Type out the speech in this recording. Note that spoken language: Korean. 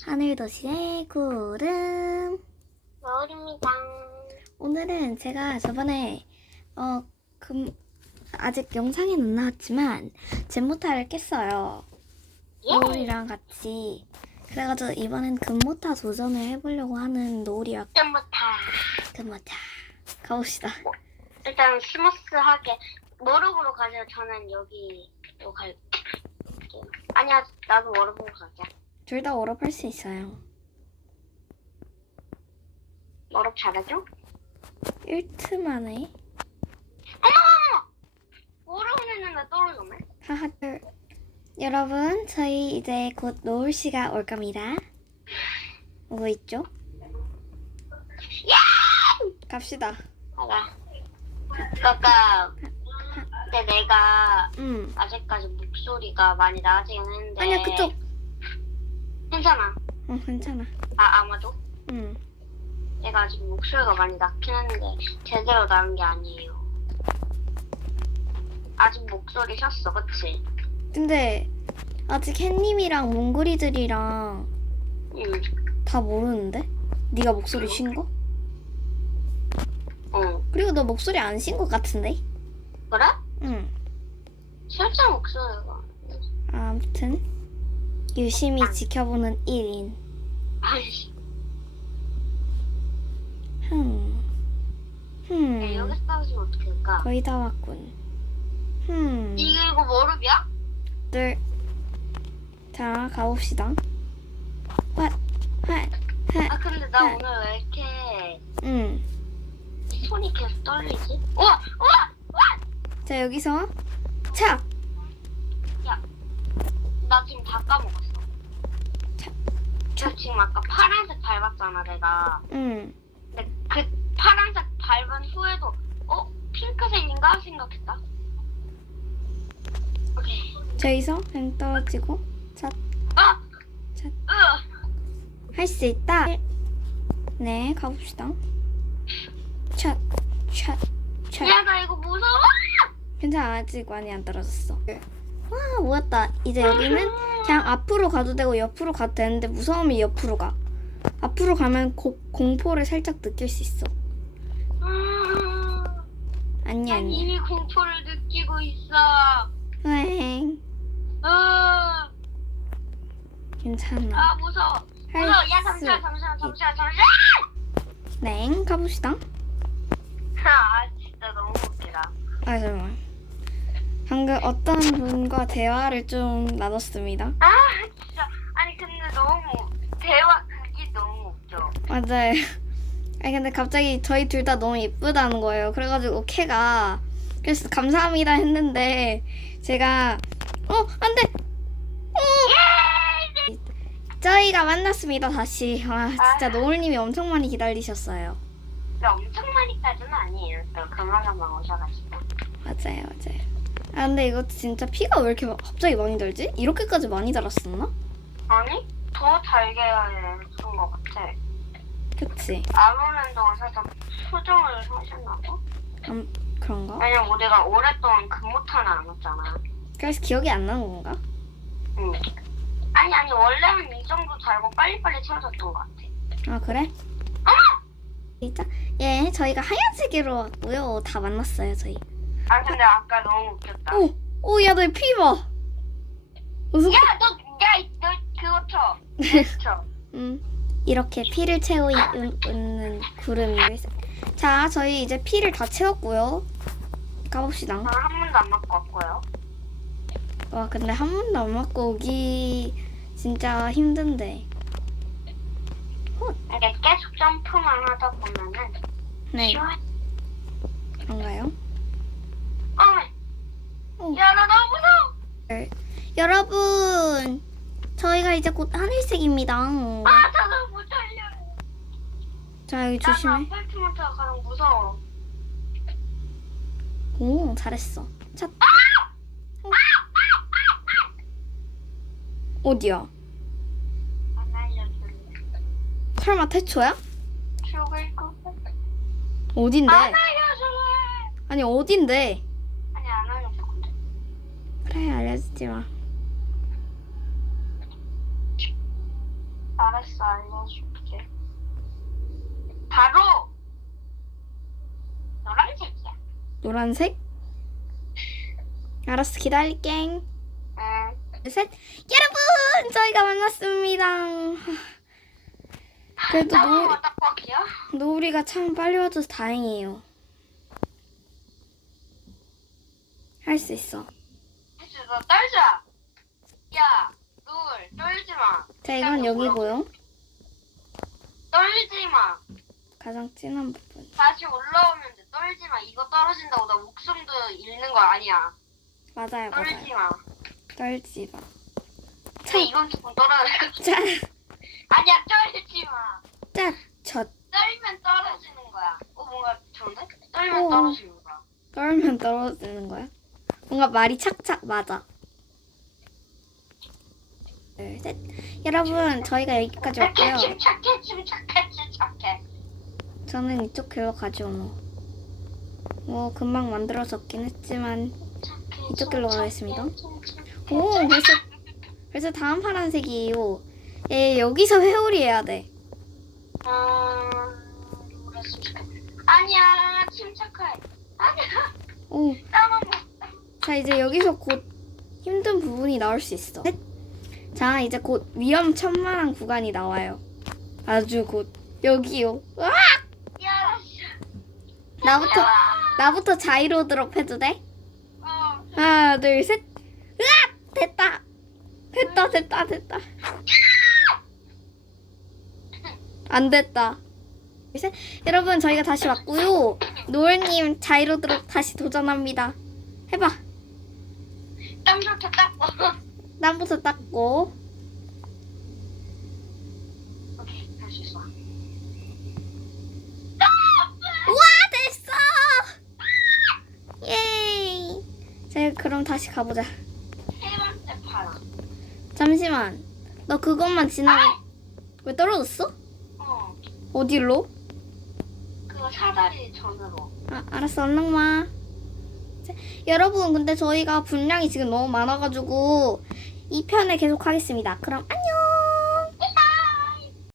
하늘도시의 구름. 겨울입니다. 오늘은 제가 저번에 어 금, 아직 영상에는 안 나왔지만 젠모타를 깼어요. 예. 노을이랑 같이. 그래가지고 이번엔 금모타 도전을 해보려고 하는 노을이와 좀부터 금모타 가봅시다. 일단 스무스하게 워럭으로 가세요. 저는 여기로 갈게요. 아니야, 나도 워럭으로 가자. 둘 다 워럽 할 수 있어요. 워럭 잘하죠? 1트 만에 워럭은 했는데 떨어졌네. 하하. 여러분, 저희 이제 곧 노을 씨가 올 겁니다. 오고 있죠? 갑시다. 가자. 아까 그때 내가 응. 아직까지 목소리가 많이 나아지긴 했는데 아니야, 그쪽. 괜찮아. 어, 괜찮아. 아 아마도 응. 내가 아직 목소리가 많이 낮긴 했는데 제대로 나은 게 아니에요. 아직 목소리 쉬었어, 그치? 근데 아직 햇님이랑 몽골이들이랑 응. 다 모르는데? 네가 목소리 쉰 거? 어. 그리고 너 목소리 안 쉰 것 같은데? 그래? 응. 살짝 목소리가. 아무튼 유심히 지켜보는 1인. 아이씨. 흠. 야, 흠. 여기 싸우시면 어떻게 할까? 거의 다 왔군. 흠. 이게 이거 머루비야? 둘. 자, 가봅시다. 왓, 핫, 핫. 아, 근데 나 네. 오늘 왜 이렇게 응. 손이 계속 떨리지? 우와! 우와! 우와! 자, 여기서 차! 나 지금 다 까먹었어. 차- 저 지금 아까 파란색 밟았잖아, 내가. 응. 근데 그 파란색 밟은 후에도 어? 핑크색인가 생각했다. 오케이. 자, 여기서 그냥 떨어지고 차, 아! 차. 으! 할수 있다. 네, 가봅시다. 차. 야, 나 이거 무서워! 괜찮아, 아직 많이 안 떨어졌어. 와, 모였다. 이제 여기는 그냥 앞으로 가도 되고 옆으로 가도 되는데 무서우면 옆으로 가. 앞으로 가면 고, 공포를 살짝 느낄 수 있어. 음, 아니, 난 아니. 이미 공포를 느끼고 있어. 응, 아, 괜찮아. 아 무서워. 할 무서워. 야수 잠시만 잠시만 잠시만 잠시만. 네, 가봅시다. 아 진짜 너무 웃기다. 아, 잠깐만. 방금 어떤 분과 대화를 좀 나눴습니다. 아 진짜 아니 근데 너무 대화 그게 너무 웃겨. 맞아요. 아니 근데 갑자기 저희 둘 다 너무 예쁘다는 거예요. 그래가지고 캐가 그래서 감사합니다 했는데 제가 어 안돼. 어. 저희가 만났습니다 다시. 와 진짜 노을님이 엄청 많이 기다리셨어요. 근데 엄청 많이까지는 아니에요. 또 그만한만 오셔가지고. 맞아요 맞아요. 아 근데 이거 진짜 피가 왜 이렇게 갑자기 많이 달지? 이렇게까지 많이 달았었나? 아니 더 달게 해준 것 같아. 그치? 아무래도 살짝 수정을 하셨나 봐. 음, 그런가? 왜냐면 우리가 오랫동안 근무타는 안 왔잖아. 그래서 기억이 안 나는 건가? 응. 아니 아니 원래는 이 정도 달고 빨리빨리 채워졌던 것 같아. 아 그래? 진짜? 예, 저희가 하얀색으로 왔고요. 다 만났어요, 저희. 아 근데 아까 너무 웃겼다. 오, 오, 야, 너 피 봐. 무슨? 야, 너, 야, 너 그거 쳐. 그거 쳐. 음, 이렇게 피를 채우는 구름이. 자, 저희 이제 피를 다 채웠고요. 가봅시다. 저는 한 번도 안 맞고 왔고요. 와, 근데 한 번도 안 맞고 오기 진짜 힘든데. 이게 계속 점프만 하다 보면은 네, 쉬워요. 그런가요? 어, 오. 야, 나 너무 무서워. 여러분, 저희가 이제 곧 하늘색입니다. 아, 나도 못 달려. 자, 여기 조심해. 아파트먼트가 가장 무서워. 오, 잘했어. 차. 어디야? 안 알려줄래. 설마 태초야? 죽을 거. 어딘데? 안 알려줄래. 아니 어딘데? 아니, 안 알려줄 건데. 그래 알려주지 마. 알았어, 알려줄게. 바로 노란색이야. 노란색? 알았어, 기다릴게. 응. 둘, 셋. 여러분, 저희가 만났습니다. 그래도 너무 노? 노을이가 참 빨리 와줘서 다행이에요. 할 수 있어. 너 떨자. 야, 노을, 떨지 마. 자, 이건 여기고요. 떨지 마. 가장 진한 부분. 다시 올라오면 돼. 떨지 마. 이거 떨어진다고 나 목숨도 잃는 거 아니야. 맞아요, 떨지 맞아요. 마. 떨지 마. 근데 이건 조금 것 같아. 짜, 아니야, 떨지 마. 짜, 젖. 떨면 떨어지는 거야. 어, 뭔가 좋은데? 떨면 어. 떨어지는 거야. 떨면 떨어지는 거야? 뭔가 말이 착착 맞아. 둘, 셋. 여러분, 저희가 여기까지 착해, 왔고요. 침착해, 침착해, 침착해. 저는 이쪽 길로 가죠, 뭐. 뭐, 금방 만들어졌긴 했지만. 이쪽 길로 침착해, 가겠습니다. 침착해. 오, 벌써, 벌써 다음 파란색이에요. 예, 여기서 회오리 해야 돼. 아, 그랬으면 좋겠다. 아니야, 침착해. 아니야, 오, 나만 못. 자, 이제 여기서 곧 힘든 부분이 나올 수 있어. 셋. 자, 이제 곧 위험천만한 구간이 나와요. 아주 곧. 여기요. 으악! 나부터, 나부터 자이로 드롭 해도 돼? 어, 하나, 둘, 셋. 으악! 됐다. 됐다, 됐다, 됐다. 안 됐다. 여러분, 저희가 다시 왔고요. 노을님 자이로 드롭 다시 도전합니다. 해봐. 땀 좋게 닦고. 땀부터 닦고. 오케이, 할수 있어. 우와, 됐어! 예이. 자, 그럼 다시 가보자. 세 번째 파라. 잠시만. 너 그것만 지나가. 왜 떨어졌어? 어, 어디로? 그거 사다리 전으로. 아, 알았어, 얼른 와. 자, 여러분, 근데 저희가 분량이 지금 너무 많아가지고, 2편을 계속 하겠습니다. 그럼 안녕!